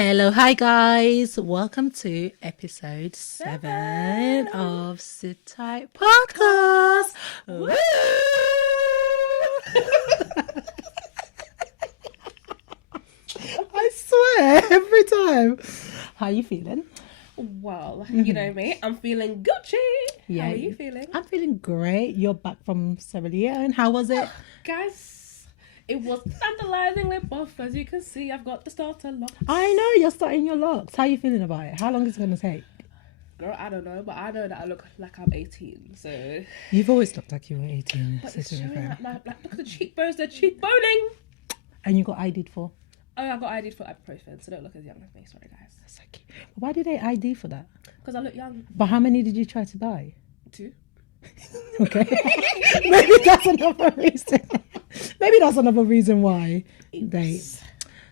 Hello, hi guys. Welcome to episode 7 of Sit Tight Podcast. Woo! I swear, every time. How are you feeling? Well, you know me, I'm feeling Gucci. Yeah. How are you feeling? I'm feeling great. You're back from Sierra Leone. How was it? Guys, it was tantalizingly buff. As you can see, I've got the starter lock. I know, you're starting your locks. How are you feeling about it? How long is it going to take? Girl, I don't know, but I know that I look like I'm 18, so... You've always looked like you were 18. But it's showing like, look at the cheekbones, they're cheekboning! And you got ID'd for? Oh, I got ID'd for ibuprofen, so don't look as young as me. Sorry, guys. That's so cute. Why did they ID for that? Because I look young. But how many did you try to buy? 2. Okay. Maybe that's another reason. Maybe that's another reason why they...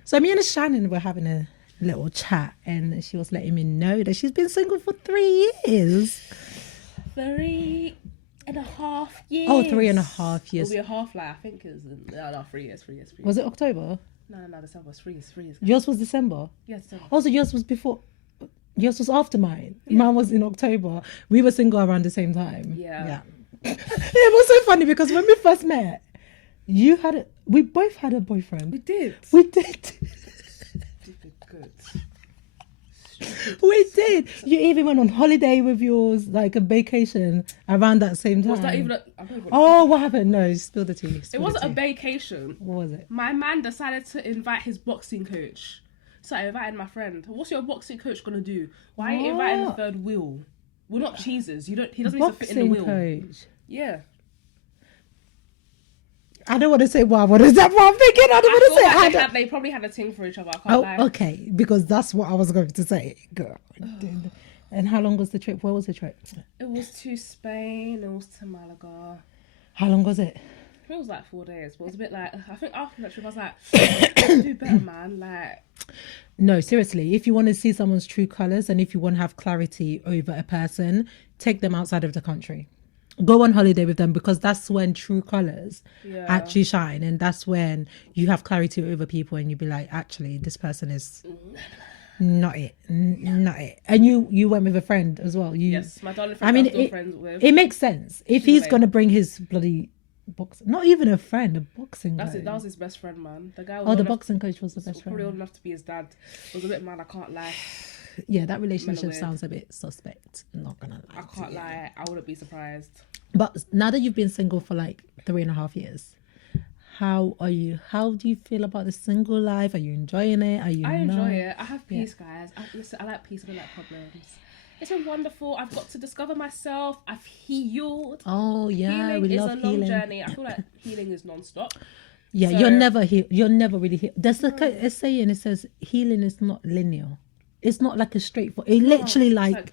So me and Shannon were having a little chat and she was letting me know that she's been single for 3 years. 3.5 years. Oh, 3.5 years. It'll be a half like I think is no 3 years. Was it October? No, December was 3 years. Yours was December? Yes, December. Also, yours was before... Yours was after mine. Yeah. Mine was in October. We were single around the same time. Yeah. It was so funny because when we first met, we both had a boyfriend. We did. Stupid good. We did. You even went on holiday with yours, like a vacation around that same time. Was that even what happened? No, spill the tea. It wasn't a vacation. What was it? My man decided to invite his boxing coach. So I invited my friend. What's your boxing coach gonna do? Why are you inviting the third wheel? We're not cheesers. He doesn't need to fit in the wheel. Coach. Yeah. I don't want to say what I want to say. What I'm thinking. I don't want to say. They probably had a thing for each other. I can't lie. Okay, because that's what I was going to say, girl. And how long was the trip? Where was the trip? It was to Spain. It was to Malaga. How long was it? It was like 4 days, but it was a bit like, I think after that trip I was like, I do better, man. Like, no, seriously, if you want to see someone's true colours and if you want to have clarity over a person, take them outside of the country. Go on holiday with them because that's when true colours actually shine, and that's when you have clarity over people and you be like, actually, this person is not it. And you went with a friend as well. Yes, my darling friend. I mean, friends with. It makes sense if he's gonna bring his bloody not even a friend, a boxing coach. That was his best friend, man. The guy was the boxing coach was the best friend. Probably old enough to be his dad. It was a bit mad, I can't lie. Yeah, that relationship sounds a bit suspect. I'm not gonna lie. I can't lie, I wouldn't be surprised. But now that you've been single for like 3.5 years, how are you? How do you feel about the single life? Are you enjoying it? I enjoy it. I have peace, guys. I like peace. I don't like problems. It's been wonderful. I've got to discover myself. I've healed. Oh yeah, healing is a long journey. I feel like healing is non-stop. Yeah, so, you're never really healed. There's a saying. It says healing is not linear. It's not like a straightforward. It literally like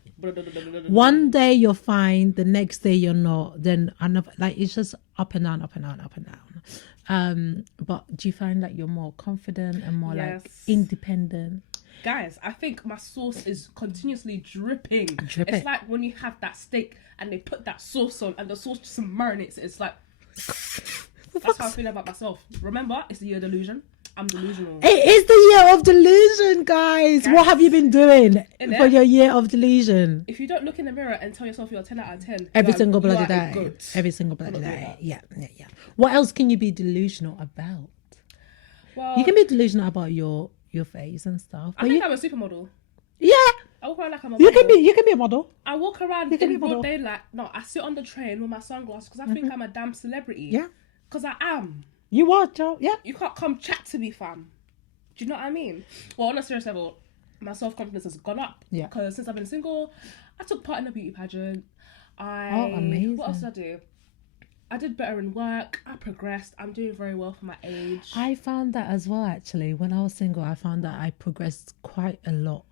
one day you're fine, the next day you're not. Then another, like it's just up and down, up and down, up and down. But do you find that you're more confident and more like independent? Guys, I think my sauce is continuously dripping. It's like when you have that steak and they put that sauce on and the sauce just marinates. It's like, that's how I feel about myself. Remember, it's the year of delusion. I'm delusional. It is the year of delusion, guys. What have you been doing for your year of delusion? If you don't look in the mirror and tell yourself you're a 10 out of 10. Every single bloody day. Every single bloody day. Yeah. What else can you be delusional about? Well, you can be delusional about your face and stuff. I think I'm a supermodel. Yeah. I walk around like I'm a model. You can be a model. I walk around in broad daylight. No, I sit on the train with my sunglasses because I think I'm a damn celebrity. Yeah. Because I am. You are, Joe. Yeah. You can't come chat to me, fam. Do you know what I mean? Well, on a serious level, my self-confidence has gone up. Yeah. Because since I've been single, I took part in a beauty pageant. Amazing. What else did I do? I did better in work. I progressed. I'm doing very well for my age. I found that as well, actually. When I was single, I found that I progressed quite a lot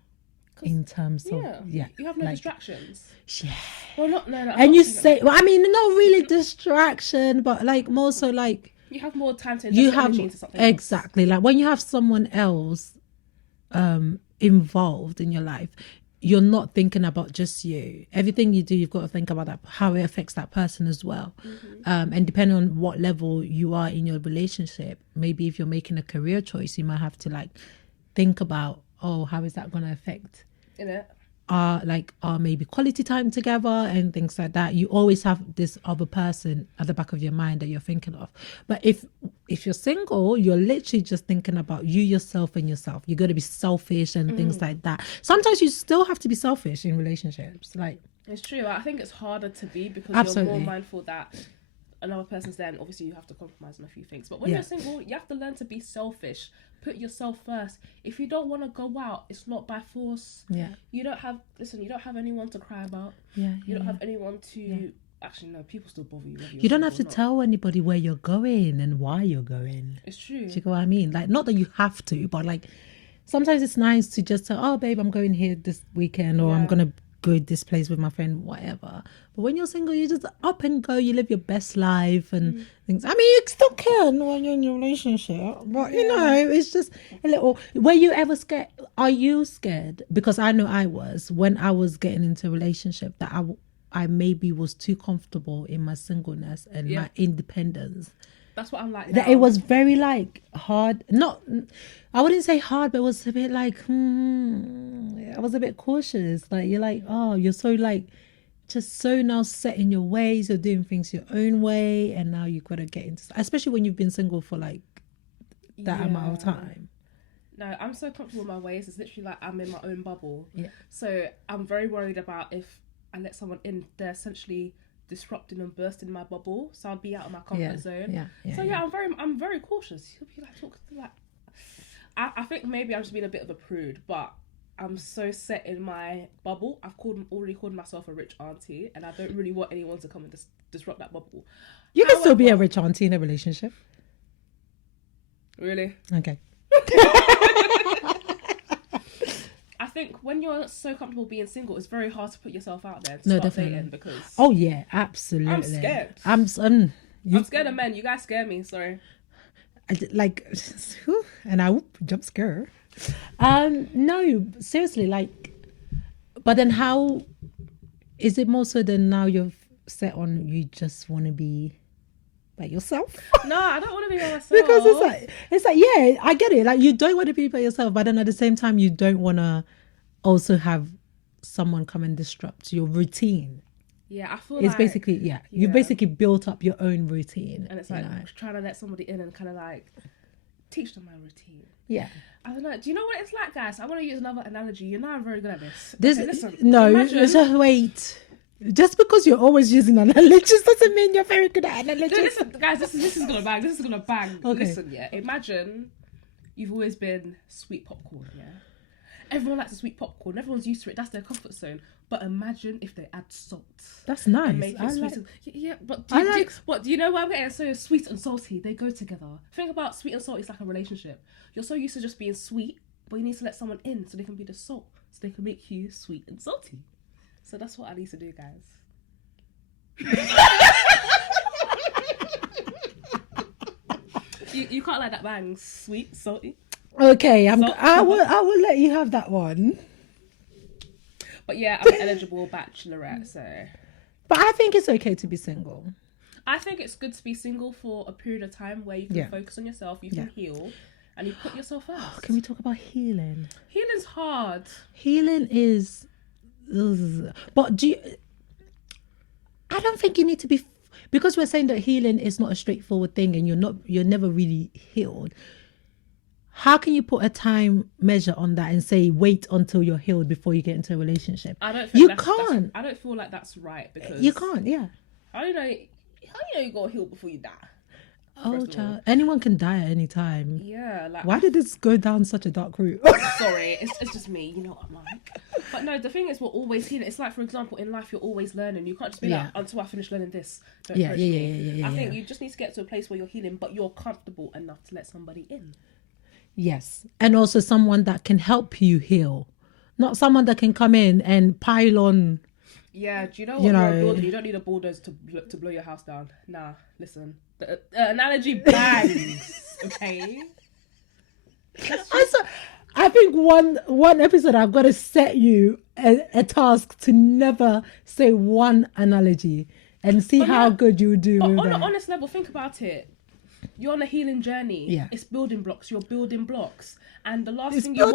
in terms of... Yeah. You have no distractions. Yeah. Well, no. And you say... Well, I mean, not really distraction, but like more so like... You have more time to invest energy into something exactly. Like when you have someone else involved in your life, you're not thinking about just you. Everything you do, you've got to think about that, how it affects that person as well. And depending on what level you are in your relationship, maybe if you're making a career choice, you might have to like think about, oh, how is that going to affect innit? Our maybe quality time together and things like that. You always have this other person at the back of your mind that you're thinking of. But if you're single, you're literally just thinking about you, yourself, and yourself. You're going to be selfish and things like that. Sometimes you still have to be selfish in relationships. Like, it's true. I think it's harder to be because Absolutely. you're more mindful that another person's there, and obviously you have to compromise on a few things. But when you're single, you have to learn to be selfish. Put yourself first. If you don't want to go out, it's not by force. Yeah. You don't have anyone to cry about. Yeah. You don't have anyone to actually, no, people still bother you. You don't have to tell anybody where you're going and why you're going. It's true. Do you get what I mean? Like, not that you have to, but like sometimes it's nice to just say, oh babe, I'm going here this weekend, or I'm gonna go to this place with my friend, whatever. But when you're single, you just up and go, you live your best life and things. I mean, you still can when you're in your relationship, but you know, it's just a little. Were you ever scared? Are you scared? Because I know I was when I was getting into a relationship, that I maybe was too comfortable in my singleness and my independence. That's what I'm like now. That it was very like hard. Not, I wouldn't say hard, but it was a bit like, I was a bit cautious. Like, you're like, oh, you're so like, just so now set in your ways. You're doing things your own way. And now you've got to get into, especially when you've been single for like that amount of time. No, I'm so comfortable in my ways. It's literally like I'm in my own bubble. Yeah. So I'm very worried about if I let someone in, they're essentially disrupting and bursting my bubble, so I'll be out of my comfort zone. I'm very cautious. You'll be like I think maybe I'm just being a bit of a prude, but I'm so set in my bubble. I've already called myself a rich auntie, and I don't really want anyone to come and disrupt that bubble. You can still be a rich auntie in a relationship. Really? Okay. I think when you're so comfortable being single, it's very hard to put yourself out there. Definitely. Because absolutely. I'm scared. I'm scared of men. You guys scare me. Sorry. And I jump scare. No, seriously, like, but then how is it more so than now you're set on you just want to be by yourself? No, I don't want to be by myself. Because it's like yeah, I get it. Like, you don't want to be by yourself, but then at the same time you don't want to also have someone come and disrupt your routine. Yeah, I feel it's basically you basically built up your own routine, and it's like trying to let somebody in and kind of like teach them my routine. Yeah, I don't know. Do you know what it's like, guys? I want to use another analogy. You know, I'm very good at this. Listen, just wait. Just because you're always using analogies doesn't mean you're very good at analogies. No, listen, guys, this is gonna bang. This is gonna bang. Okay. Listen, imagine you've always been sweet popcorn. Yeah, everyone likes a sweet popcorn. Everyone's used to it. That's their comfort zone. But imagine if they add salt. That's nice. And make it sweet. But do you know why I'm getting so sweet and salty? They go together. Think about sweet and salty. It's like a relationship. You're so used to just being sweet, but you need to let someone in so they can be the salt, so they can make you sweet and salty. So that's what I need to do, guys. you can't like that bang, sweet, salty. Okay, I will let you have that one. But yeah, I'm an eligible bachelorette, so. But I think it's okay to be single. I think it's good to be single for a period of time where you can focus on yourself, you can heal, and you put yourself first. Oh, can we talk about healing? Healing's hard. Healing is, but I don't think you need to be, because we're saying that healing is not a straightforward thing, and you're never really healed. How can you put a time measure on that and say wait until you're healed before you get into a relationship? I don't think I don't feel like that's right, because you can't. Yeah. How do you know you got healed before you die? Oh, child. Anyone can die at any time. Yeah. Like, why did this go down such a dark route? Sorry, it's just me. You know what I'm like. But no, the thing is, we're always healing. It's like, for example, in life, you're always learning. You can't just be like, until I finish learning this. Don't approach me. I think you just need to get to a place where you're healing, but you're comfortable enough to let somebody in. Yes. And also someone that can help you heal. Not someone that can come in and pile on. Yeah, do you know what? You don't need a bulldozer to blow your house down. Nah, listen. The analogy bangs, okay? I think one episode I've got to set you a task to never say one analogy and see how good you do with on that. an honest level, think about it. You're on a healing journey. Yeah. It's building blocks. You're building blocks. And the last thing you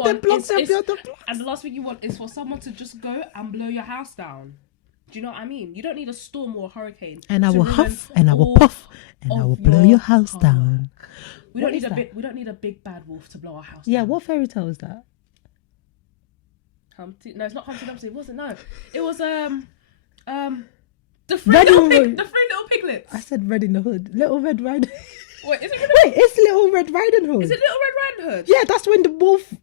want is for someone to just go and blow your house down. Do you know what I mean? You don't need a storm or a hurricane. And I will huff and I will puff and I will blow your house down. We don't need a big bad wolf to blow our house down. Yeah, what fairy tale is that? Humpty. No, it's not Humpty Dumpty. It wasn't. No, it was the three little piglets. I said Red in the Hood. Little Red Riding. Wait, is it? Wait, it's Little Red Riding Hood. Is it Little Red Riding Hood? Yeah, that's when the wolf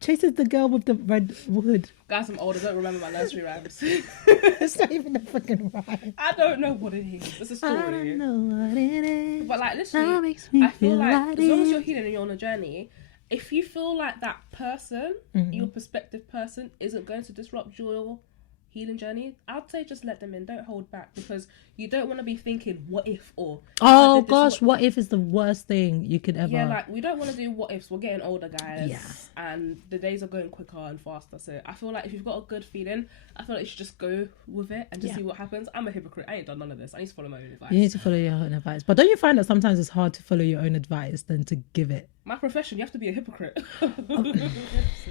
chases the girl with the red hood. Guys, I'm old. I don't remember my nursery rhymes. It's not even a fucking rhyme. I don't know what it is. It's a story. I don't know what it is. But like, literally, I feel like as long as you're healing and you're on a journey, if you feel like that person, your prospective person, isn't going to disrupt your healing journey, I'd say just let them in. Don't hold back, because you don't want to be thinking what if, or oh gosh, what if is the worst thing you could ever. Yeah, like we don't want to do what ifs. We're getting older, guys. Yeah. And the days are going quicker and faster. So I feel like if you've got a good feeling, I feel like you should just go with it and just see what happens. I'm a hypocrite. I ain't done none of this. I need to follow my own advice. You need to follow your own advice. But don't you find that sometimes it's hard to follow your own advice than to give it? My profession, you have to be a hypocrite. So,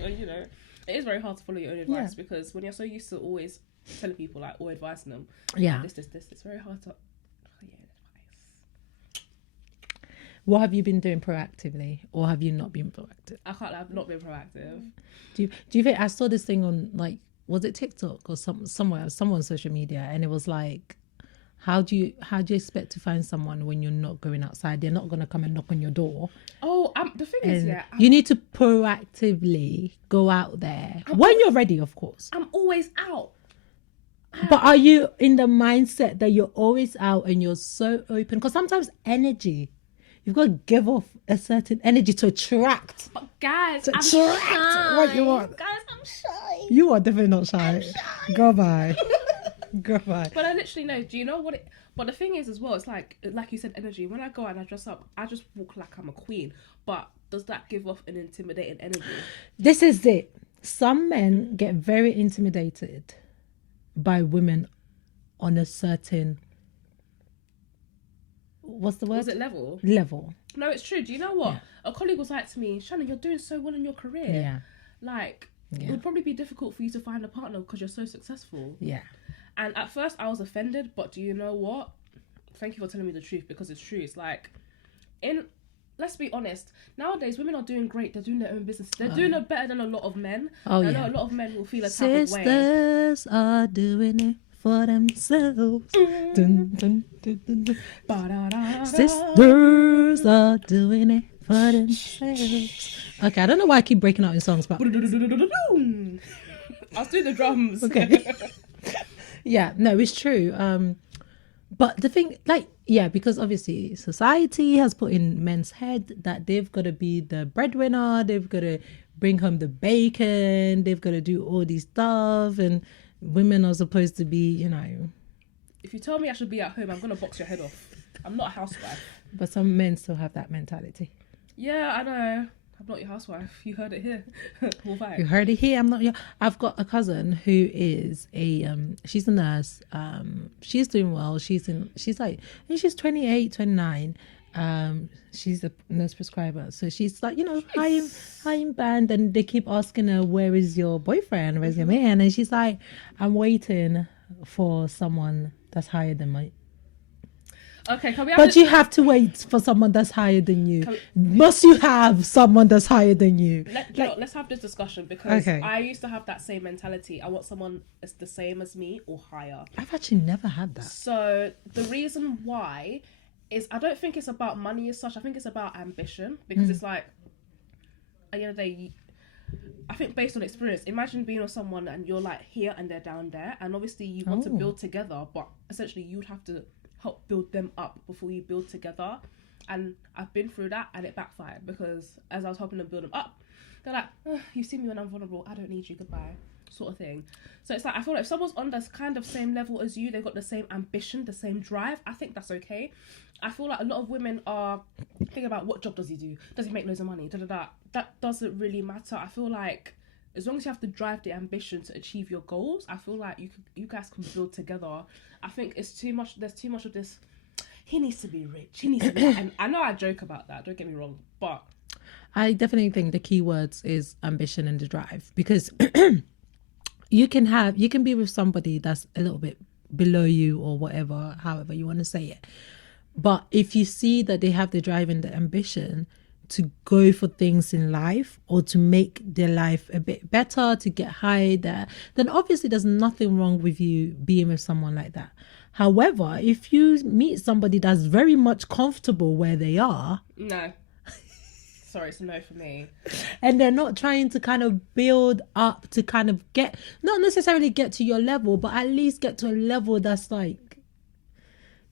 you know, it is very hard to follow your own advice because when you're so used to always telling people like or advising them, this, it's very hard to follow your own advice. What have you been doing proactively, or have you not been proactive? I can't lie, I've not been proactive. Do you think, I saw this thing on, like, was it TikTok or someone on social media, and it was like, how do you expect to find someone when you're not going outside? They're not going to come and knock on your door. Oh, the thing is, you need to proactively go out there when you're ready, of course. I'm always out. But are you in the mindset that you're always out and you're so open? Because sometimes energy, you've got to give off a certain energy to attract. But guys, I'm shy. What you want? Guys, I'm shy. You are definitely not shy. I'm shy. Go bye. Go bye. But I literally know. Do you know what it? But the thing is as well, it's like you said, energy. When I go out and I dress up, I just walk like I'm a queen. But does that give off an intimidating energy? This is it. Some men get very intimidated by women on a certain, what's the word? Was it level? Level. No, it's true. Do you know what? Yeah. A colleague was like to me, Shannon, you're doing so well in your career. Yeah. Like, it would probably be difficult for you to find a partner because you're so successful. Yeah. And at first I was offended, but do you know what? Thank you for telling me the truth, because it's true. It's like, let's be honest, nowadays women are doing great. They're doing their own business. They're doing it better than a lot of men. I know a lot of men will feel a type of way. Sisters are doing it for themselves. Dun, dun, dun, dun, dun. Sisters are doing it for themselves. Okay, I don't know why I keep breaking out in songs, but I'll do the drums. Okay. Yeah, no, it's true. But the thing, because obviously society has put in men's head that they've got to be the breadwinner, they've got to bring home the bacon, they've got to do all these stuff, and women are supposed to be, you know. If you tell me I should be at home, I'm going to box your head off. I'm not a housewife. But some men still have that mentality. Yeah, I know. I'm not your housewife. You heard it here. You heard it here. I'm not your. I've got a cousin who is she's a nurse. She's doing well. She's like, I think she's 28, 29. She's a nurse prescriber. So she's like, you know, high in band, and they keep asking her, where is your boyfriend? Where's your man? And she's like, I'm waiting for someone that's higher than my. Okay, can we but you have to wait for someone that's higher than you. Must you have someone that's higher than you? Let's have this discussion, because I used to have that same mentality. I want someone that's the same as me or higher. I've actually never had that. So the reason why is I don't think it's about money as such. I think it's about ambition, because it's like, at the end of the day, I think based on experience, imagine being with someone and you're like here and they're down there, and obviously you want to build together, but essentially you would have to help build them up before you build together. And I've been through that, and it backfired, because as I was helping them build them up, they're like, you see me when I'm vulnerable, I don't need you, goodbye, sort of thing. So it's like, I feel like if someone's on this kind of same level as you, they've got the same ambition, the same drive, I think that's okay. I feel like a lot of women are thinking about, what job does he do? Does he make loads of money? That doesn't really matter. I feel like as long as you have the drive, the ambition to achieve your goals, I feel like you guys can build together. I think it's too much. There's too much of this. He needs to be rich. He needs to be. And I know I joke about that. Don't get me wrong, but I definitely think the key words is ambition and the drive, because you can be with somebody that's a little bit below you or whatever, however you want to say it. But if you see that they have the drive and the ambition to go for things in life or to make their life a bit better, to get high there, then obviously there's nothing wrong with you being with someone like that. However, if you meet somebody that's very much comfortable where they are, no. Sorry, it's a no for me. And they're not trying to kind of build up to kind of not necessarily get to your level, but at least get to a level that's like,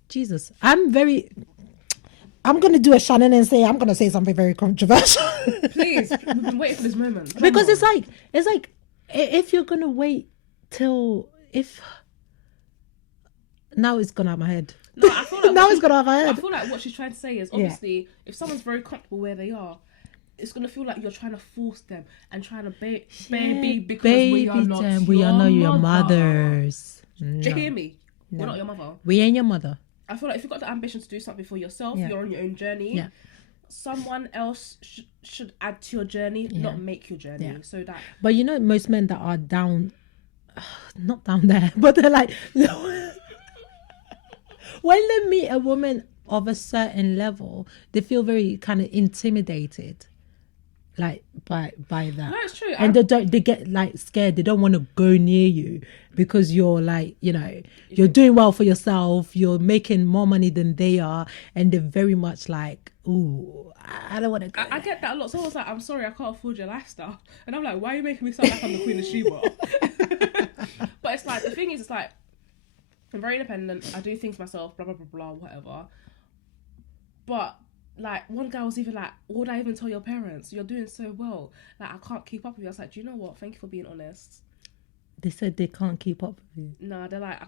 Jesus, I'm going to do a Shannon and say, I'm going to say something very controversial. Please, we've been waiting for this moment. Because it's like, if you're going to wait till, now it's gone out of my head. No, I feel like now it's gone out of my head. I feel like what she's trying to say is, obviously, if someone's very comfortable where they are, it's going to feel like you're trying to force them and trying to baby because we are not your mothers. No. Do you hear me? No. We're not your mother. We ain't your mother. I feel like if you've got the ambition to do something for yourself, you're on your own journey. Yeah. Someone else should add to your journey, not make your journey. Yeah. So that. But you know, most men that are down, not down there, but they're like, when they meet a woman of a certain level, they feel very kind of intimidated, like by that. No, it's true. And they get like scared. They don't want to go near you because you're like, you're doing well for yourself. You're making more money than they are, and they're very much like, ooh, I don't want to go. I get that a lot. Someone's like, I'm sorry, I can't afford your lifestyle, and I'm like, why are you making me sound like I'm the Queen of Sheba? But it's like, the thing is, it's like, I'm very independent. I do things myself, blah blah blah blah, whatever. But like, one guy was even like, what would I even tell your parents? You're doing so well. Like, I can't keep up with you. I was like, do you know what? Thank you for being honest. They said they can't keep up with you. No, they're like, I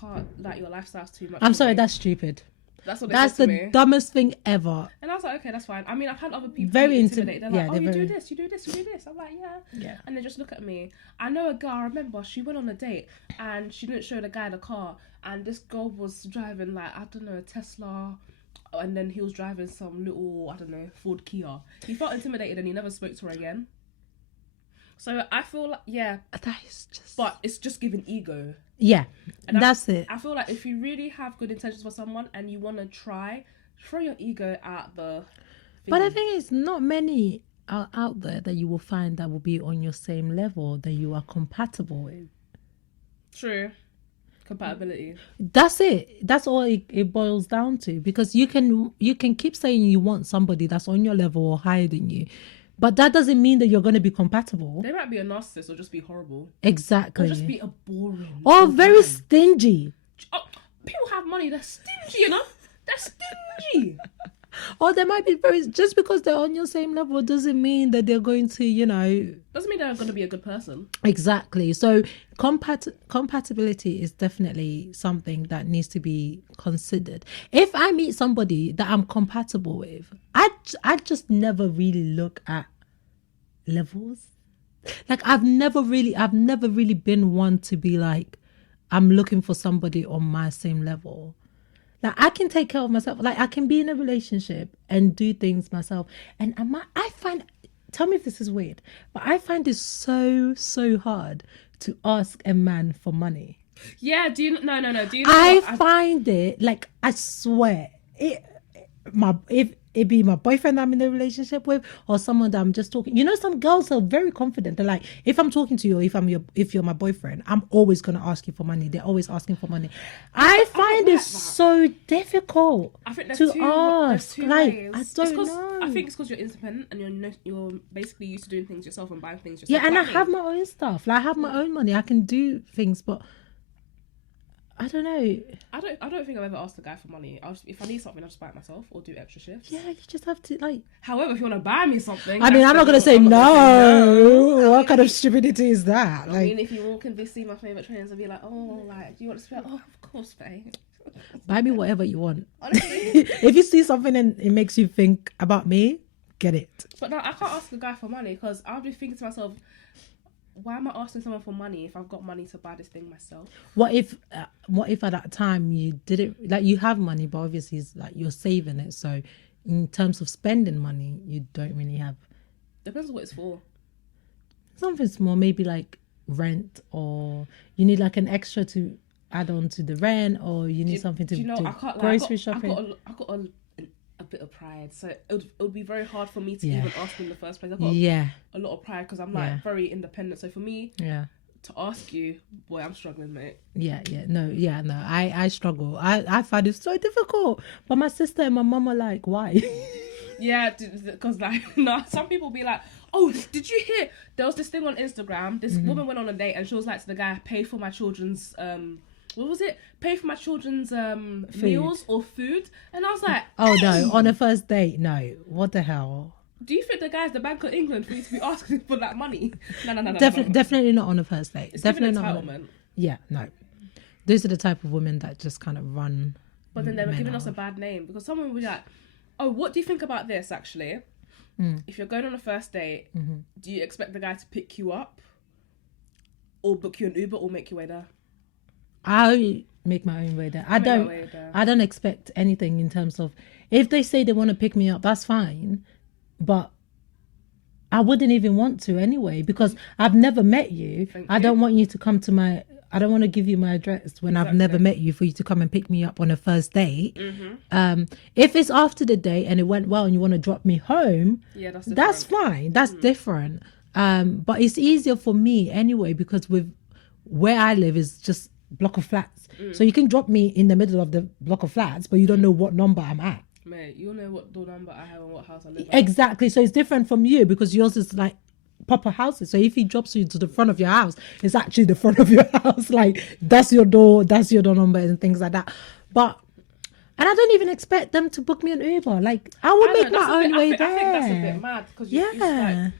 can't, like, your lifestyle's too much. I'm sorry, that's stupid. That's what they said to me. That's the dumbest thing ever. And I was like, okay, that's fine. I mean, I've had other people very intimidated. They're like, you do this, you do this, you do this. I'm like, yeah. And they just look at me. I know a girl, I remember, she went on a date and she didn't show the guy the car. And this girl was driving, like, I don't know, a Tesla. And then he was driving some little, I don't know, Ford Kia. He felt intimidated and he never spoke to her again. So I feel like, that is just... But it's just giving ego. Yeah, and that's it. I feel like if you really have good intentions for someone and you want to throw your ego at the thing. But the thing is, not many are out there that you will find that will be on your same level, that you are compatible with. True. Compatibility. That's it. That's all it boils down to. Because you can keep saying you want somebody that's on your level or higher than you, but that doesn't mean that you're going to be compatible. They might be a narcissist or just be horrible. Exactly. Or just be a boring. Or very stingy. Oh, people have money. They're stingy, you know? They're stingy. Or they might be just because they're on your same level doesn't mean that they're going to, Doesn't mean they're going to be a good person. Exactly. So compatibility is definitely something that needs to be considered. If I meet somebody that I'm compatible with, I just never really look at levels. Like, I've never really been one to be like, I'm looking for somebody on my same level. Like, I can take care of myself. Like, I can be in a relationship and do things myself. And I find, tell me if this is weird, but I find it so hard to ask a man for money. Yeah, no. Do you know find it, like, I swear, if it be my boyfriend I'm in a relationship with or someone that I'm just talking. Some girls are very confident. They're like, if I'm talking to you, or if you're my boyfriend, I'm always gonna ask you for money. They're always asking for money. I find it so difficult to ask. Like, I don't know. I think it's because you're independent and you're basically used to doing things yourself and buying things yourself. Yeah, and I have my own stuff. Like, I have my own money. I can do things, but I don't know. I don't think I've ever asked a guy for money. If I need something, I'll just buy it myself or do extra shifts. Yeah, you just have to, like... However, if you want to buy me something... I mean, I'm not going to say no. What kind of stupidity is that? I mean, if you walk and see my favourite trainers and be like, oh, like, do you want to spend... Oh, of course, babe. Buy me whatever you want. Honestly. If you see something and it makes you think about me, get it. But no, I can't ask a guy for money because I'll be thinking to myself... Why am I asking someone for money if I've got money to buy this thing myself? What if at that time you didn't, like, you have money, but obviously it's like you're saving it. So in terms of spending money, you don't really have Depends on what it's for. Something small, maybe like rent, or you need like an extra to add on to the rent, or you need something to do grocery shopping. I got a bit of pride, so it would be very hard for me to even ask in the first place. I've got a lot of pride because I'm like very independent. So for me, to ask you, boy, I'm struggling, mate. No, I struggle. I find it so difficult. But my sister and my mum are like, why? Yeah, because like, no, some people be like, oh, did you hear? There was this thing on Instagram. This woman went on a date and she was like to the guy, pay for my children's what was it? Pay for my children's meals or food. And I was like, oh no, on a first date, no. What the hell? Do you think the guy's the Bank of England for you to be asking for that money? No. Definitely not on a first date. It's definitely not. No. Those are the type of women that just kind of run. But then they were giving us a bad name because someone would be like, oh, what do you think about this actually? If you're going on a first date, do you expect the guy to pick you up or book you an Uber or make your way there? I make my own way there. I don't expect anything in terms of, if they say they want to pick me up, that's fine. But I wouldn't even want to anyway, because I've never met you. I don't want you to come to I don't want to give you my address when I've never met you for you to come and pick me up on a first date. If it's after the date and it went well and you want to drop me home, that's fine. That's different. But it's easier for me anyway, because with where I live is just block of flats. So you can drop me in the middle of the block of flats, but you don't know what number I'm at. Mate, you'll know what door number I have and what house I live at. Exactly. So it's different from you because yours is like proper houses. So if he drops you to the front of your house, it's actually the front of your house. Like that's your door number and things like that. But, and I don't even expect them to book me an Uber. Like I will make my own way there. I think that's a bit mad because you're like,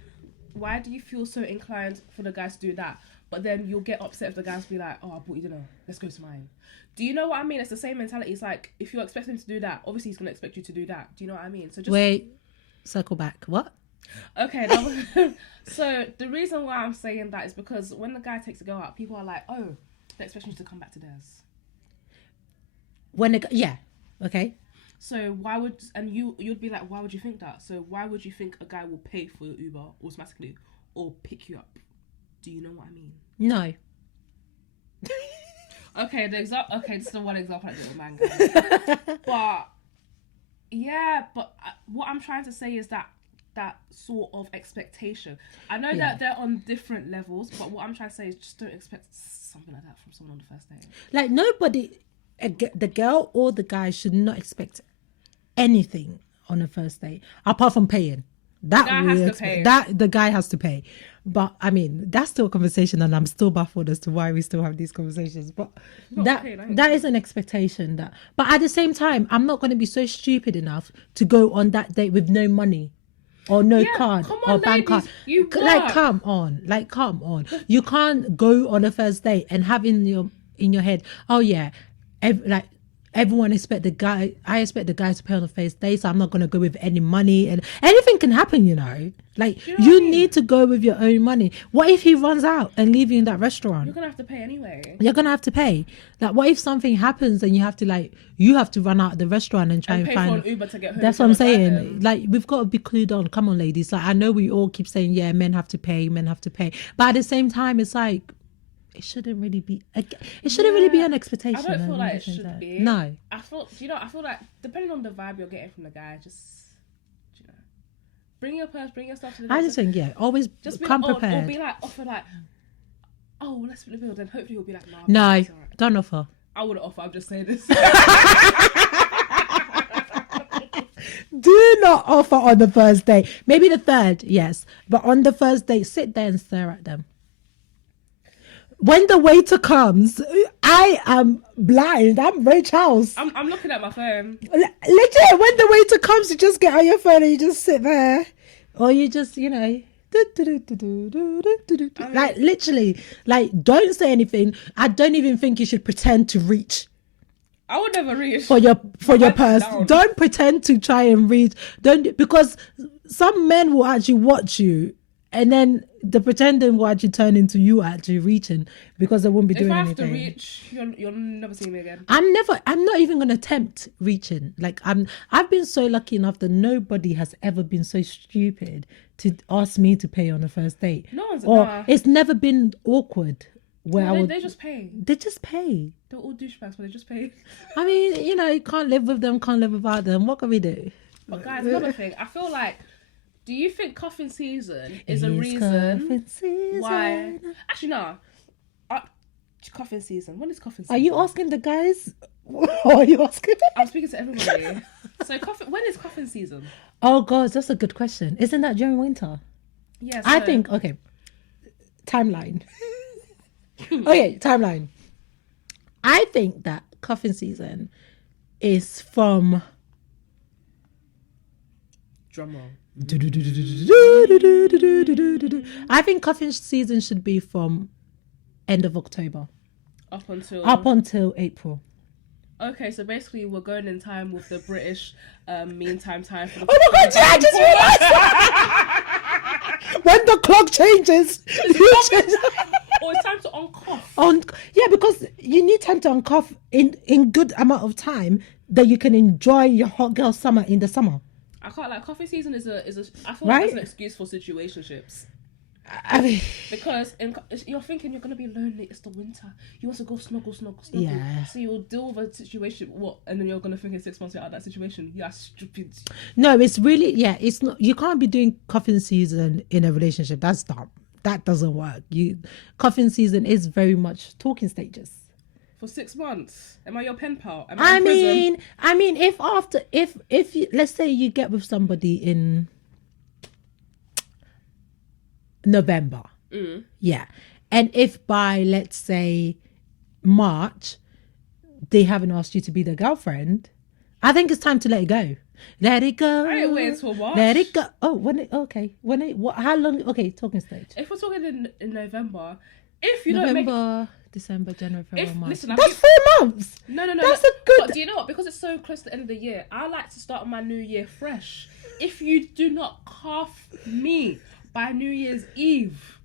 why do you feel so inclined for the guys to do that? But then you'll get upset if the guys be like, oh, I bought you dinner. Let's go to mine. Do you know what I mean? It's the same mentality. It's like, if you expect him to do that, obviously he's going to expect you to do that. Do you know what I mean? So just wait, circle back. What? Okay. So the reason why I'm saying that is because when the guy takes a girl out, people are like, oh, they're expecting you to come back to theirs. Okay. So why would, and you'd be like, why would you think that? So why would you think a guy will pay for your Uber automatically or pick you up? Do you know what I mean? No. Okay, this is the one example I did with Mango. But what I'm trying to say is that sort of expectation. I know that they're on different levels, but what I'm trying to say is just don't expect something like that from someone on the first date. Like nobody, the girl or the guy should not expect anything on a first date apart from paying. The guy has to pay. But I mean, that's still a conversation, and I'm still baffled as to why we still have these conversations. But that is an expectation. But at the same time, I'm not going to be so stupid enough to go on that date with no money or no card or bank card. Come on. You can't go on a first date and have in your head, oh yeah, everyone expect the guy. I expect the guy to pay on the first day, so I'm not gonna go with any money. And anything can happen, you know. Like you need to go with your own money. What if he runs out and leave you in that restaurant? You're gonna have to pay anyway. You're gonna have to pay. Like, what if something happens and you have to run out of the restaurant and try and find for an Uber to get home? That's what I'm saying. Like, we've got to be clued on. Come on, ladies. Like, I know we all keep saying, yeah, men have to pay, but at the same time, it's like, it shouldn't really be. It shouldn't really be an expectation. I don't feel like it should be. No. I feel like depending on the vibe you're getting from the guy, just bring your purse, bring your stuff to the. I just think always just come prepared. Or be like offer like, oh, let's split the bill. Then hopefully he'll be like, no, right. Don't offer. I wouldn't offer. I'm just saying this. Do not offer on the first date. Maybe the third, yes, but on the first date, sit there and stare at them. When the waiter comes, I am blind. I'm Ray Charles. I'm looking at my phone. Legit, when the waiter comes, you just get on your phone and you just sit there. Or you just, like literally, like don't say anything. I don't even think you should pretend to reach. I would never reach. For your purse. Don't pretend to try and reach. Because some men will actually watch you And then the pretending will actually turn into you actually reaching because they won't be doing If I have anything. to reach, you'll never see me again. I'm not even gonna attempt reaching. Like I've been so lucky enough that nobody has ever been so stupid to ask me to pay on the first date. No one's It's never been awkward where they just pay. They just pay. They're all douchebags, but they just pay. I mean, you know, you can't live with them, can't live without them. What can we do? But guys, another thing, I feel like, do you think cuffing season is a reason why? Actually, no. Cuffing season. When is cuffing season? Are you asking the guys? Or are you asking? I'm speaking to everybody. So, when is cuffing season? Oh God, that's a good question. Isn't that during winter? Yes. I think. Okay. Timeline. Okay, timeline. I think that cuffing season is from. Drum roll. I think cuffing season should be from end of October up until April. Okay, so basically we're going in time with the British meantime time for the. Oh my God! Yeah, I just realised when the clock changes. Or it's time to uncuff. Because you need time to uncuff in good amount of time that you can enjoy your hot girl summer in the summer. I can't like coffee season is a I feel like it's an excuse for situationships. I mean, because you're thinking you're gonna be lonely. It's the winter. You want to go snuggle. Yeah. So you'll deal with a situation. And then you're gonna think in 6 months you're out of that situation. You are stupid. No, it's really it's not. You can't be doing cuffing season in a relationship. That's dumb. That doesn't work. Cuffing season is very much talking stages. For 6 months, am I your pen pal? I mean, if you, let's say you get with somebody in November, yeah, and if by let's say March they haven't asked you to be their girlfriend, I think it's time to let it go. Let it go. I ain't waiting till March. Let it go. Oh, how long? Okay, talking stage. If we're talking in November, if you November, December, January, February, March. Listen, that's 4 months. No. That's a good. But do you know what? Because it's so close to the end of the year, I like to start my new year fresh. If you do not cuff me by New Year's Eve,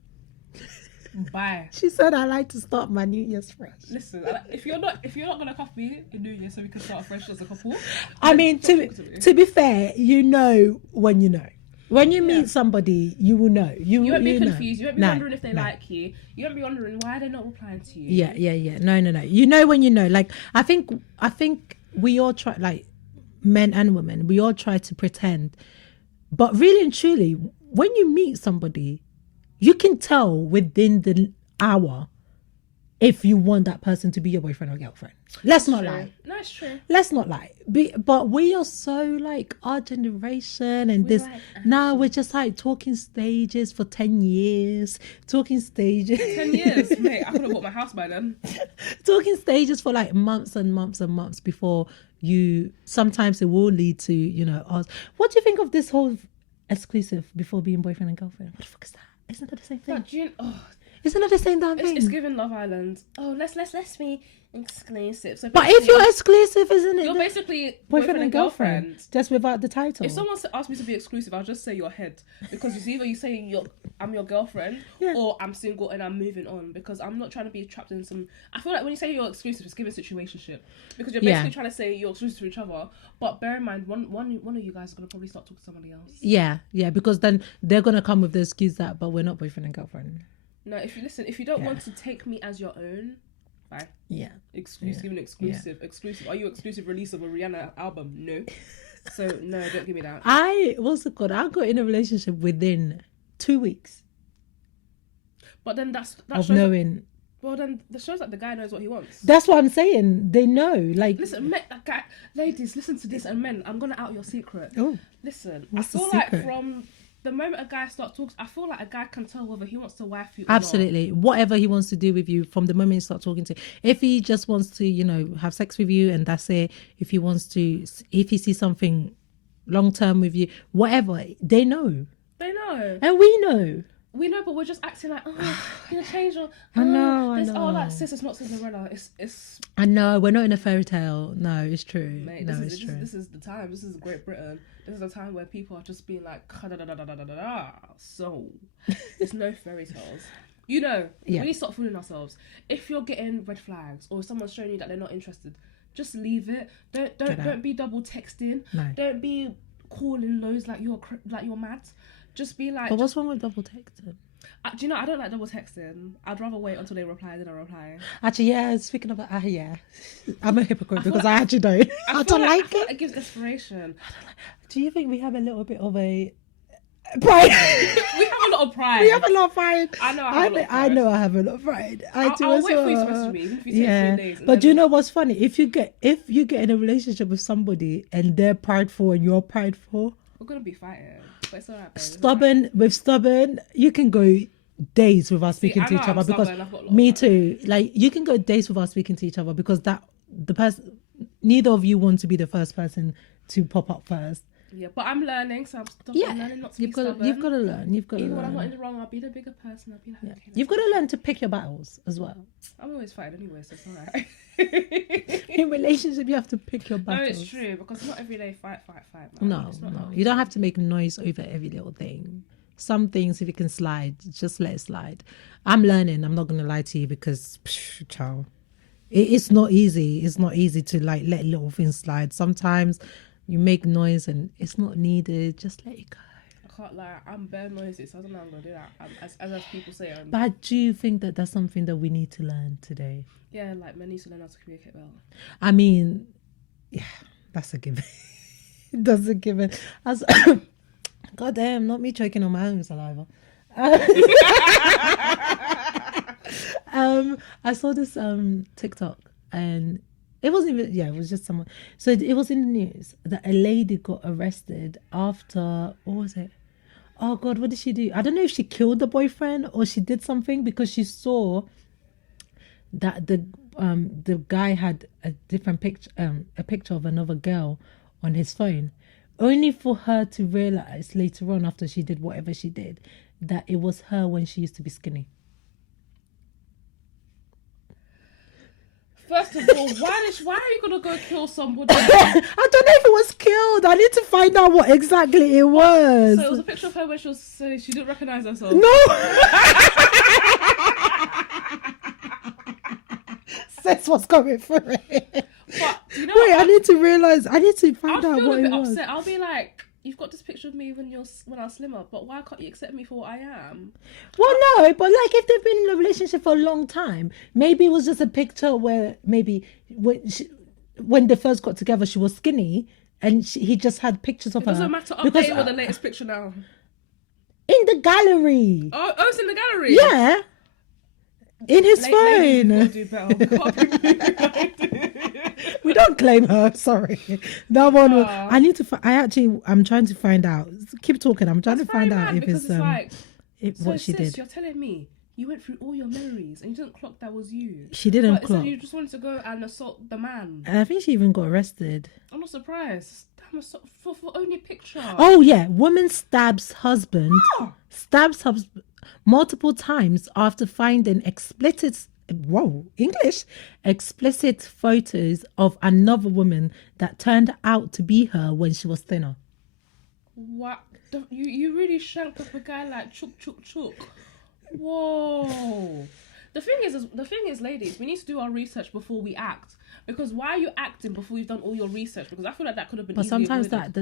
bye. She said I like to start my New Year's fresh. Listen, if you're not gonna cuff me in New Year so we can start fresh as a couple. I mean, to be fair, you know when you know. When you meet somebody, you will know. You won't be confused. Know. You won't be wondering if they like you. You won't be wondering why they're not replying to you. Yeah. No. You know when you know. Like I think we all try, like men and women, we all try to pretend, but really and truly, when you meet somebody, you can tell within the hour if you want that person to be your boyfriend or girlfriend. Let's not lie. No, it's true. Let's not lie. But we are so like our generation and this. Now we're just like talking stages for 10 years. Talking stages. 10 years? Mate, I could have bought my house by then. Talking stages for like months and months and months before you. Sometimes it will lead to, us. What do you think of this whole exclusive before being boyfriend and girlfriend? What the fuck is that? Isn't that the same thing? Isn't that the same damn thing? It's giving Love Island. Oh, let's be exclusive. So but if you're exclusive, isn't it? You're basically boyfriend and girlfriend, just without the title. If someone asked me to be exclusive, I'll just say your head, because it's either you say I'm your girlfriend, or I'm single and I'm moving on, because I'm not trying to be trapped in some. I feel like when you say you're exclusive, it's giving situationship, because you're basically trying to say you're exclusive to each other. But bear in mind, one of you guys is gonna probably start talking to somebody else. Yeah, because then they're gonna come with the excuse that, but we're not boyfriend and girlfriend. No, if you don't want to take me as your own, bye. Yeah. Exclusive. Exclusive. Are you exclusive release of a Rihanna album? No. So no, don't give me that. I got in a relationship within 2 weeks. But then that of knowing. Well, then the shows like the guy knows what he wants. That's what I'm saying. They know. Like, listen, that guy, ladies, listen to this, and men, I'm gonna out your secret. Oh, listen. I feel like from the moment a guy starts talking, I feel like a guy can tell whether he wants to wife you or absolutely not. Whatever he wants to do with you from the moment you start talking to. If he just wants to, have sex with you and that's it. If he sees something long term with you, whatever, they know. And we know. We know, but we're just acting like, oh, you're gonna change your. I know. Oh, like sis, it's not Cinderella. It's. I know we're not in a fairy tale. No, it's true. Mate, no, it's true. This is the time. This is Great Britain. This is the time where people are just being like, so it's no fairy tales. You know, we need to stop fooling ourselves. If you're getting red flags or someone's showing you that they're not interested, just leave it. Don't be double texting. No. Don't be calling loads like you're mad. Just be like. But what's wrong with double texting? Do you know, I don't like double texting. I'd rather wait until they reply than I reply. Actually, yeah, speaking of yeah. I'm a hypocrite because I actually don't. I don't like it. It gives desperation. Do you think we have a little bit of a pride? We have a lot of pride. We have a lot of pride. I know I have a lot of pride. I know I have a lot of pride. I'll wait for you to message me, even if you take 3 days. But do you know what's funny? If you get in a relationship with somebody and they're prideful and you're prideful, we're gonna be fighting. But it's alright, stubborn, you can go days without speaking to each other because me too. Like you can go days without speaking to each other because neither of you want to be the first person to pop up first. Yeah, but I'm learning, so I'm learning not to be stubborn. You've got to learn. Even when I'm not in the wrong, I'll be the bigger person. I'll be like, okay, you've got to learn to pick your battles as well. I'm always fighting anyway, so it's alright. In relationship, you have to pick your battles. No, it's true because not every day fight. Man. No. You don't have to make noise over every little thing. Some things, if you can slide, just let it slide. I'm learning. I'm not gonna lie to you because, child, it's not easy. It's not easy to like let little things slide. Sometimes you make noise and it's not needed. Just let it go. I can't lie. I'm bare noisy, so I don't know how I'm gonna do that. As people say. But I do think that that's something that we need to learn today. Yeah, like men need to learn how to communicate well. I mean, yeah, that's a given. That's a given. God damn, not me choking on my own saliva. I saw this TikTok and it wasn't even, it was just someone. So it was in the news that a lady got arrested after, what was it? Oh God, what did she do? I don't know if she killed the boyfriend or she did something because she saw that the guy had a different picture, a picture of another girl on his phone. Only for her to realize later on after she did whatever she did that it was her when she used to be skinny. First of all, why are you gonna go kill somebody? I don't know if it was killed. I need to find out what exactly it was. So it was a picture of her when she didn't recognize herself. No. Sis was going for it. But you know, wait, I need to realize. I need to find out what it was. I'll feel a bit upset. I'll be like, you've got this picture of me when I was slimmer, but why can't you accept me for what I am? Well, no, but like if they've been in a relationship for a long time, maybe it was just a picture where maybe when they first got together, she was skinny, and he just had pictures of her. It doesn't matter. Update with the latest picture now. In the gallery. Oh, it's in the gallery. Yeah. In his phone. Do better. We don't claim her. Sorry, that one. I need to. I'm trying to find out. Keep talking. I'm trying to find out if it's what she did. You're telling me you went through all your memories and you didn't clock that was you. She didn't clock. So you just wanted to go and assault the man. And I think she even got arrested. I'm not surprised. Damn, assault for only a picture. Oh yeah, woman stabs husband. Stabs husband multiple times after finding explicit photos of another woman that turned out to be her when she was thinner. What? You really shanked up a guy like chook. Whoa. The thing is, ladies, we need to do our research before we act. Because why are you acting before you've done all your research? Because I feel like that could have been. But sometimes that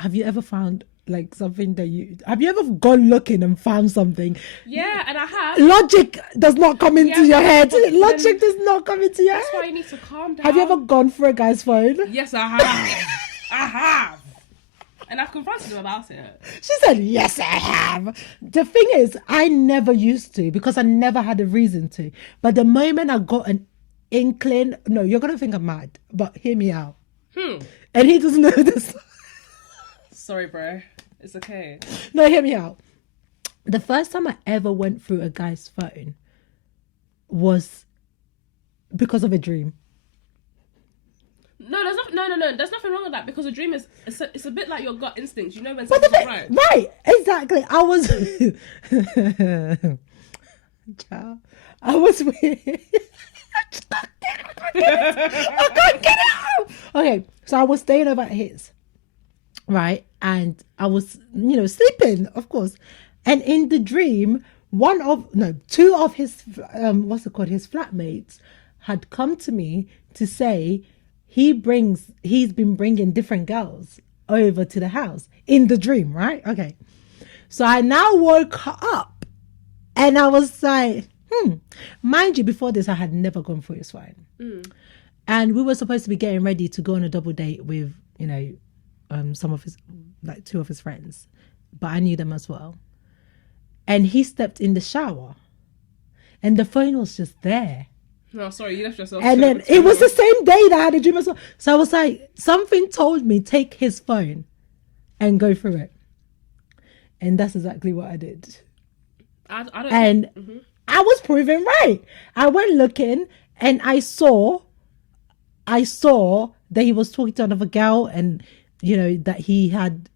have you ever found like something that have you ever gone looking and found something? Yeah, and I have. Logic does not come into your head. Logic does not come into your head. That's why you need to calm down. Have you ever gone for a guy's phone? Yes, I have. I have. And I've confronted him about it. She said, yes, I have. The thing is, I never used to because I never had a reason to. But the moment I got an inkling, no, you're going to think I'm mad, but hear me out. And he doesn't know this. Sorry, bro. It's okay. No, hear me out. The first time I ever went through a guy's phone was because of a dream. No, there's nothing wrong with that, because a dream is it's a bit like your gut instincts. You know when something's not right. Right, exactly. I was Ciao. I was with I can't get it out. Okay, so I was staying over at his, right? And I was, sleeping, of course. And in the dream, two of his his flatmates had come to me to say he's been bringing different girls over to the house in the dream, right? Okay. So I now woke up and I was like, mind you, before this, I had never gone through his phone. And we were supposed to be getting ready to go on a double date with, some of his, like two of his friends, but I knew them as well. And he stepped in the shower and the phone was just there. No, sorry, you left yourself. And then it was the same day that I had a dream as well. So I was like, something told me, take his phone and go through it. And that's exactly what I did. I was proven right. I went looking and I saw that he was talking to another girl, and that he had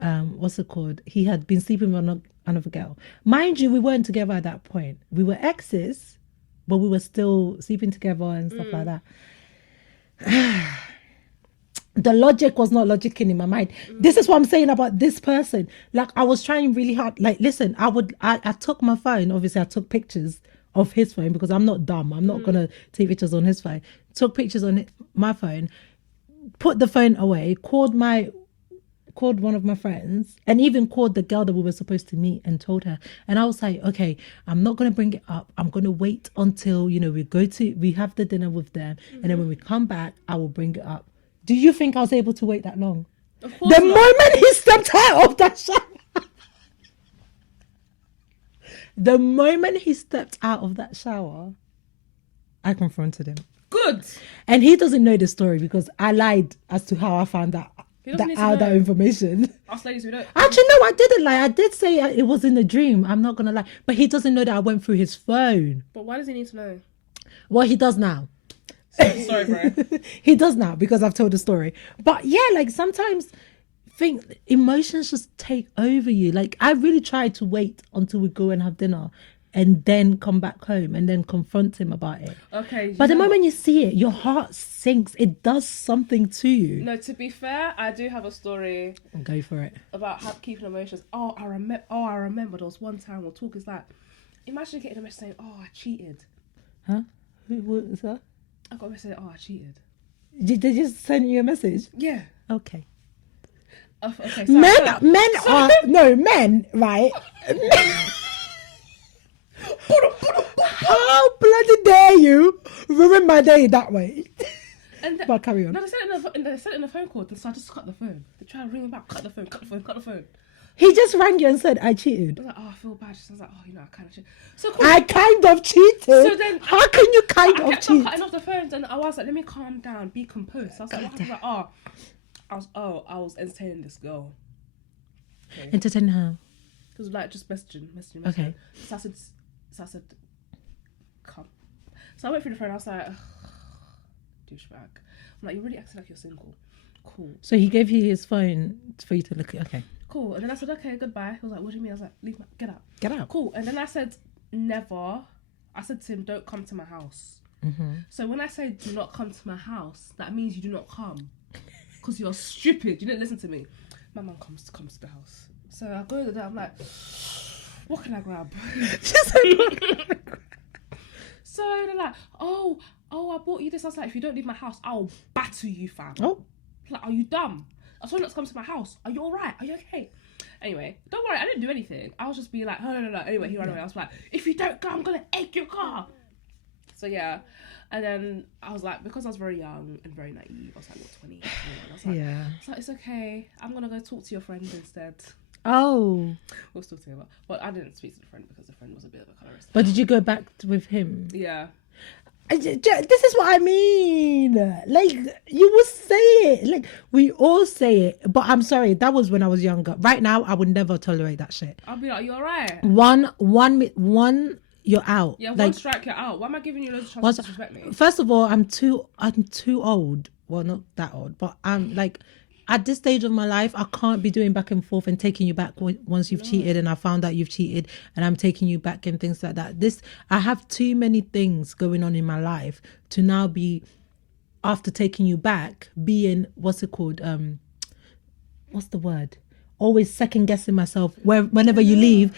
what's it called? He had been sleeping with another girl. Mind you, we weren't together at that point. We were exes, but we were still sleeping together and stuff like that. The logic was not logicking in my mind. This is what I'm saying about this person. Like, I was trying really hard. Like, listen, I took my phone. Obviously, I took pictures of his phone because I'm not dumb. I'm not going to take pictures on his phone. Took pictures on my phone, put the phone away, called one of my friends, and even called the girl that we were supposed to meet and told her. And I was like, okay, I'm not going to bring it up. I'm going to wait until, we have the dinner with them. And then when we come back, I will bring it up. Do you think I was able to wait that long? Of course the not. moment he stepped out of that shower. The moment he stepped out of that shower, I confronted him. Good. And he doesn't know the story because I lied as to how I found that information. Us ladies, we don't. Actually, no, I didn't lie. I did say it was in a dream. I'm not going to lie. But he doesn't know that I went through his phone. But why does he need to know? Well, he does now. Sorry, bro. He does now because I've told the story. But yeah, like sometimes emotions just take over you. Like, I really tried to wait until we go and have dinner and then come back home and then confront him about it. Okay. But the moment you see it, your heart sinks. It does something to you. No, to be fair, I do have a story. Go for it. About keeping emotions. I remember there was one time we'll talk. It's like, imagine getting a message saying, "Oh, I cheated." Huh? What was that? I got a message saying, "Oh, I cheated." Did they just send you a message? Yeah. Okay. Okay. Men, right? How bloody dare you ruin my day that way? But carry on. No, they said it in the phone call, so I just cut the phone. They tried to ring him back, cut the phone. He just rang you and said, "I cheated." I was like, "Oh, I feel bad." So I was like, "Oh, I kind of cheated." So I kind of cheated. So then, how can you kind of cheat? Cutting off the phones, and I was like, "Let me calm down, be composed." So I was like, I was entertaining this girl. Okay. Entertaining how? It was like just messaging. Okay. So I said, come. So I went through the phone. I was like, douchebag. I'm like, you're really acting like you're single. Cool. So he gave you his phone for you to look at. Okay. Cool. And then I said, okay, goodbye. He was like, what do you mean? I was like, get out. Get out. Cool. And then I said, never. I said to him, don't come to my house. Mm-hmm. So when I say do not come to my house, that means you do not come. Because you're stupid. You didn't listen to me. My mum comes to the house. So I go to that. I'm like, what can I grab? So they're like, oh, I bought you this. I was like, if you don't leave my house, I'll batter you, fam. Oh. Like, are you dumb? I told you not to come to my house. Are you alright? Are you okay? Anyway, don't worry, I didn't do anything. I was just being like, oh, no. Anyway, he ran away. I was like, if you don't go, I'm going to egg your car. So yeah. And then I was like, because I was very young and very naive, I was like, what, 20? I was like, yeah. It's okay. I'm going to go talk to your friend instead. Oh. We'll still talk about. Well, I didn't speak to the friend because the friend was a bit of a colorist. But did you go back with him? Yeah. This is what I mean. Like, you will say it. Like, we all say it. But I'm sorry, that was when I was younger. Right now, I would never tolerate that shit. I'll be like, you alright? One, you're out. Yeah, like, one strike, you're out. Why am I giving you loads of chances to disrespect me? First of all, I'm too old well, not that old, but I'm like, at this stage of my life, I can't be doing back and forth and taking you back once you've cheated and I found out you've cheated and I'm taking you back and things like that. I have too many things going on in my life to now be, after taking you back, being, what's it called? What's the word? Always second guessing myself whenever you leave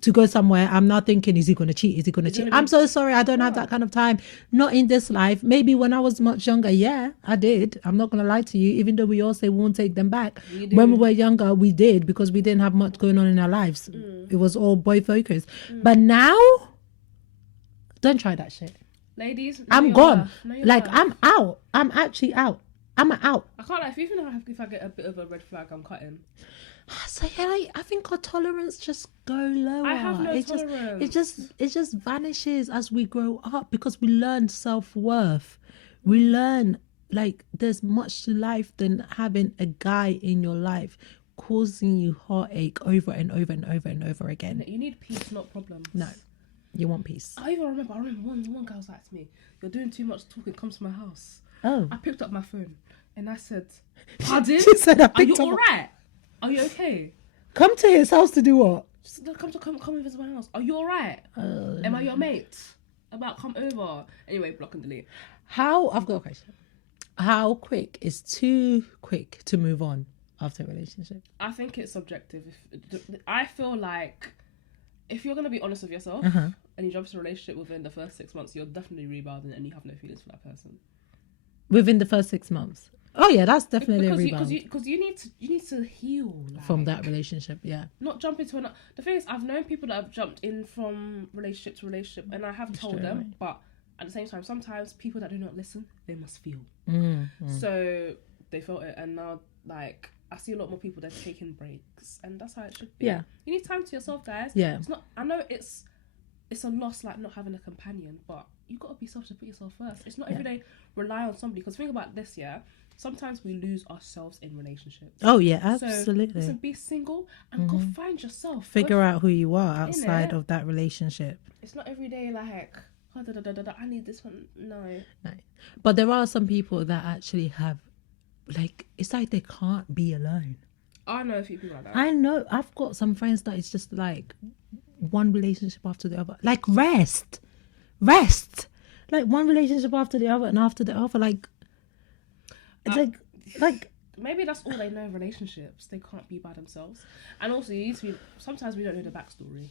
to go somewhere, I'm now thinking, is he going to cheat? Is he going to cheat? I'm so sorry. I don't have that kind of time. Not in this life. Maybe when I was much younger, yeah, I did. I'm not going to lie to you. Even though we all say we won't take them back. When we were younger, we did, because we didn't have much going on in our lives. It was all boy focused. But now, don't try that shit. Ladies, I'm gone. Like, I'm out. I'm actually out. I'm out. I can't lie. If I get a bit of a red flag, I'm cutting. So yeah, I think our tolerance just go lower. I have no tolerance. It just vanishes as we grow up, because we learn self-worth. We learn, like, there's much to life than having a guy in your life causing you heartache over and over and over and over again. You need peace, not problems. No, you want peace. I remember one girl was like to me, "You're doing too much talking, come to my house." Oh. I picked up my phone and I said, "Pardon? She said, are you alright? Are you okay? Come to his house to do what? Just come and visit my house. Are you alright? Am I your mate? About come over." Anyway, block and delete. I've got a question. How quick is too quick to move on after a relationship? I think it's subjective. I feel like if you're gonna be honest with yourself and you jump into a relationship within the first 6 months, you're definitely rebounding and you have no feelings for that person. Within the first 6 months? Oh yeah, that's definitely a rebound. Because you need to heal from that relationship. Yeah. Not jump into another. The thing is, I've known people that have jumped in from relationship to relationship, and I have told them, but at the same time, sometimes people that do not listen, they must feel. So they felt it, and now, like, I see a lot more people that are taking breaks, and that's how it should be. Yeah. You need time to yourself, guys. Yeah. It's not. I know it's a loss, like not having a companion, but you gotta be self to put yourself first. It's not every day rely on somebody. Because think about this, yeah. Sometimes we lose ourselves in relationships. Oh yeah, absolutely. So listen, be single and go find yourself. Figure out who you are outside of that relationship. It's not every day like, I need this one. No. But there are some people that actually have, like, it's like they can't be alone. I know a few people like that. I know. I've got some friends that it's just like one relationship after the other. Like rest. Like one relationship after the other and after the other. Like, it's like maybe that's all they know. Relationships, they can't be by themselves, and also you need to be. Sometimes we don't know the backstory,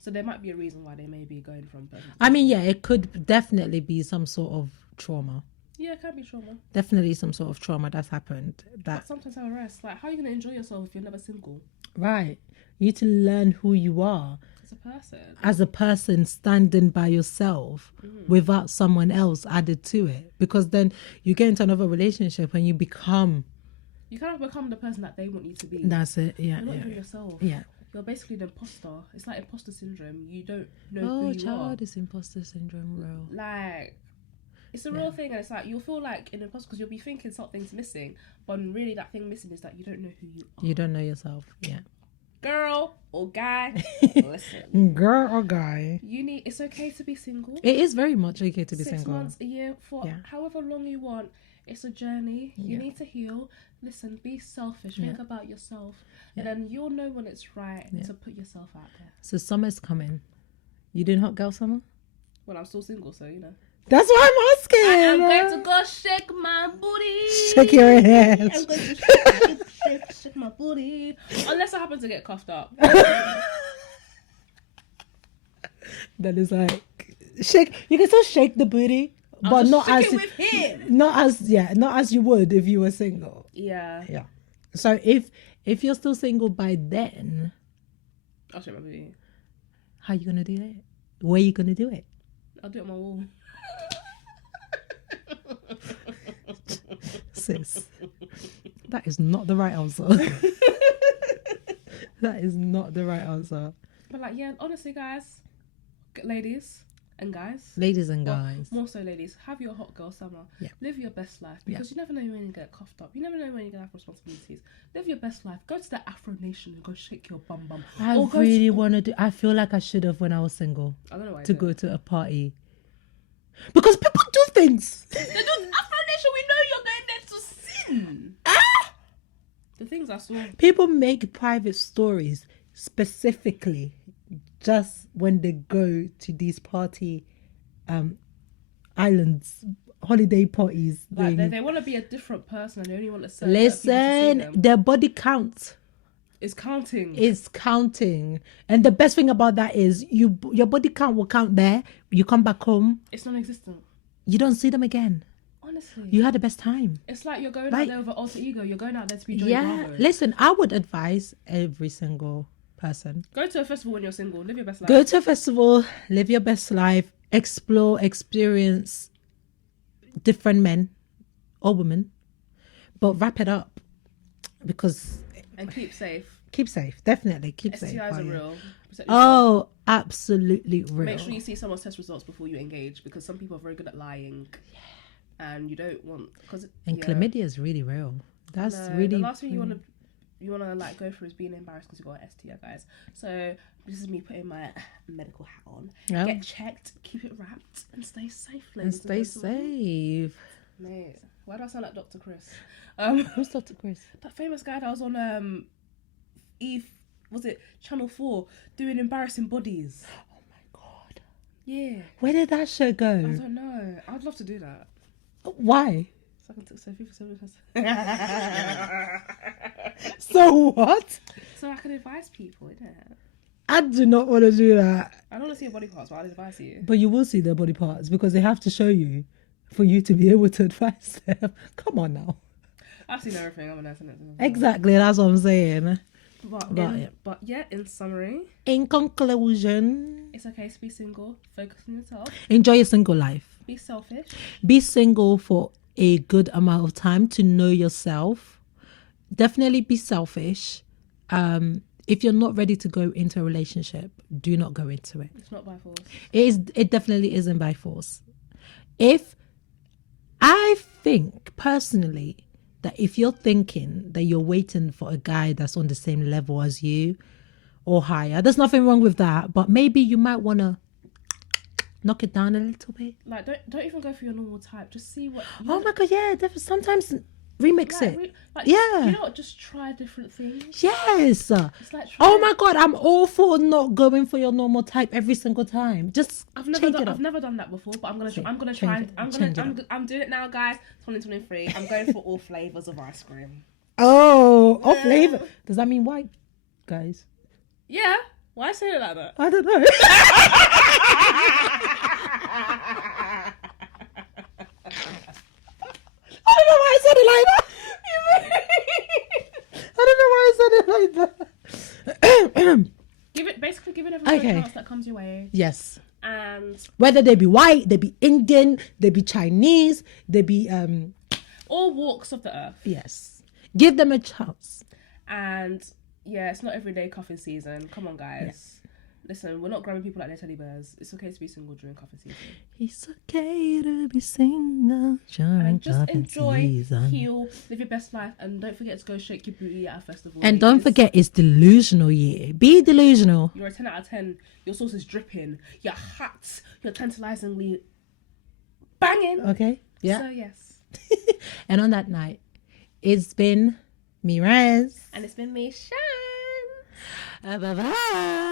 so there might be a reason why they may be going from person. I mean, yeah, it could definitely be some sort of trauma. Yeah, it can be trauma. Definitely some sort of trauma that's happened. But sometimes have a rest. Like, how are you gonna enjoy yourself if you're never single? Right. You need to learn who you are. As a person standing by yourself without someone else added to it, because then you get into another relationship and you kind of become the person that they want you to be. That's it. Yeah. You're not even yourself. Yeah. You're basically the imposter. It's like imposter syndrome. You don't know who you are. Is imposter syndrome real? Like, it's a real thing, and it's like you'll feel like an imposter because you'll be thinking something's missing, but really that thing missing is that you don't know who you are. You don't know yourself. Yeah. Girl or guy, listen. Girl or guy. It's okay to be single. It is very much okay to be 6 single. 6 months, a year, for however long you want. It's a journey. You need to heal. Listen, be selfish. Think about yourself. And then you'll know when it's right to put yourself out there. So summer's coming. You doing hot girl summer? Well, I'm still single, so you know. That's why I'm asking. I'm going to go shake my booty. Shake your ass. I'm going to shake my booty. Unless I happen to get cuffed up. That is like shake. You can still shake the booty, but not as you would if you were single. Yeah. Yeah. So if you're still single by then, I'll shake my booty. How you gonna do that? Where you gonna do it? I'll do it on my wall. Sis, that is not the right answer. That is not the right answer. But like, yeah, honestly, guys, ladies and guys, more so ladies, have your hot girl summer. Yeah. Live your best life, because you never know when you get cuffed up. You never know when you're gonna have responsibilities. Live your best life. Go to the Afro Nation and go shake your bum bum. I really want to do. I feel like I should have when I was single. I don't know why. To go to a party. Because people do things. They do. Afro Nation, we know you're going there The things I saw. People make private stories specifically just when they go to these party islands, holiday parties. Like they want to be a different person and they only want to say. Listen, their body count is counting. It's counting. And the best thing about that is your body count will count there. You come back home. It's non-existent. You don't see them again. Honestly. You had the best time. It's like you're going out there with an alter ego. You're going out there to be Joey Bravo. Listen, I would advise every single person. Go to a festival when you're single. Live your best life. Go to a festival. Live your best life. Explore, experience different men or women. But wrap it up. Because... And keep safe. Keep safe. Definitely. Keep safe. STIs are real. Oh, absolutely real. Make sure you see someone's test results before you engage, because some people are very good at lying. Yeah. And you don't want... chlamydia is really real. That's really... The last thing you want to like go through is being embarrassed because you got an STI, guys. So this is me putting my medical hat on. Yep. Get checked, keep it wrapped, and stay safe, ladies. And stay safe. Mate, why do I sound like Dr. Chris? Who's Dr. Chris? That famous guy that was on was it Channel 4 doing embarrassing bodies? Oh my god. Yeah. Where did that show go? I don't know. I'd love to do that. Why? So I can take Sophie for 7 So what? So I can advise people, innit? I do not want to do that. I don't want to see your body parts, but I'll advise you. But you will see their body parts because they have to show you for you to be able to advise them. Come on now. I've seen everything. I'm a nurse. Exactly, that's what I'm saying. But in summary, in conclusion, it's okay to be single. Focus on yourself. Enjoy your single life. Be selfish. Be single for a good amount of time to know yourself. Definitely be selfish. If you're not ready to go into a relationship, do not go into it. It's not by force. It definitely isn't by force. I think personally that if you're thinking that you're waiting for a guy that's on the same level as you or higher, there's nothing wrong with that. But maybe you might want to knock it down a little bit. Like, don't even go for your normal type. Just see what... Oh my God, yeah. Sometimes remix it. You know what? Just try different things. Yes. It's like oh my God, I'm all for not going for your normal type every single time. Just I've never done that before, but I'm gonna try. I'm doing it now, guys. 2023. I'm going for all flavors of ice cream. Oh, all flavor. Does that mean white, guys? Yeah. Why say it like that? I don't know. I don't know why I said it like that. I don't know why I said it like that. Give it every chance that comes your way. Yes. And whether they be white, they be Indian, they be Chinese, they be all walks of the earth. Yes. Give them a chance. And yeah, it's not everyday cuffing season. Come on, guys. Yes. Listen, we're not grabbing people like they're teddy bears. It's okay to be single during cuffing season. It's okay to be single during cuffing season. Heal, live your best life, and don't forget to go shake your booty at a festival. And don't forget, it's delusional year. Be delusional. You're a 10 out of 10. Your sauce is dripping. You're hot. You're tantalizingly banging. Okay. Yeah. So yes. And on that night, it's been me, Rez. And it's been me, Shan. Bye-bye.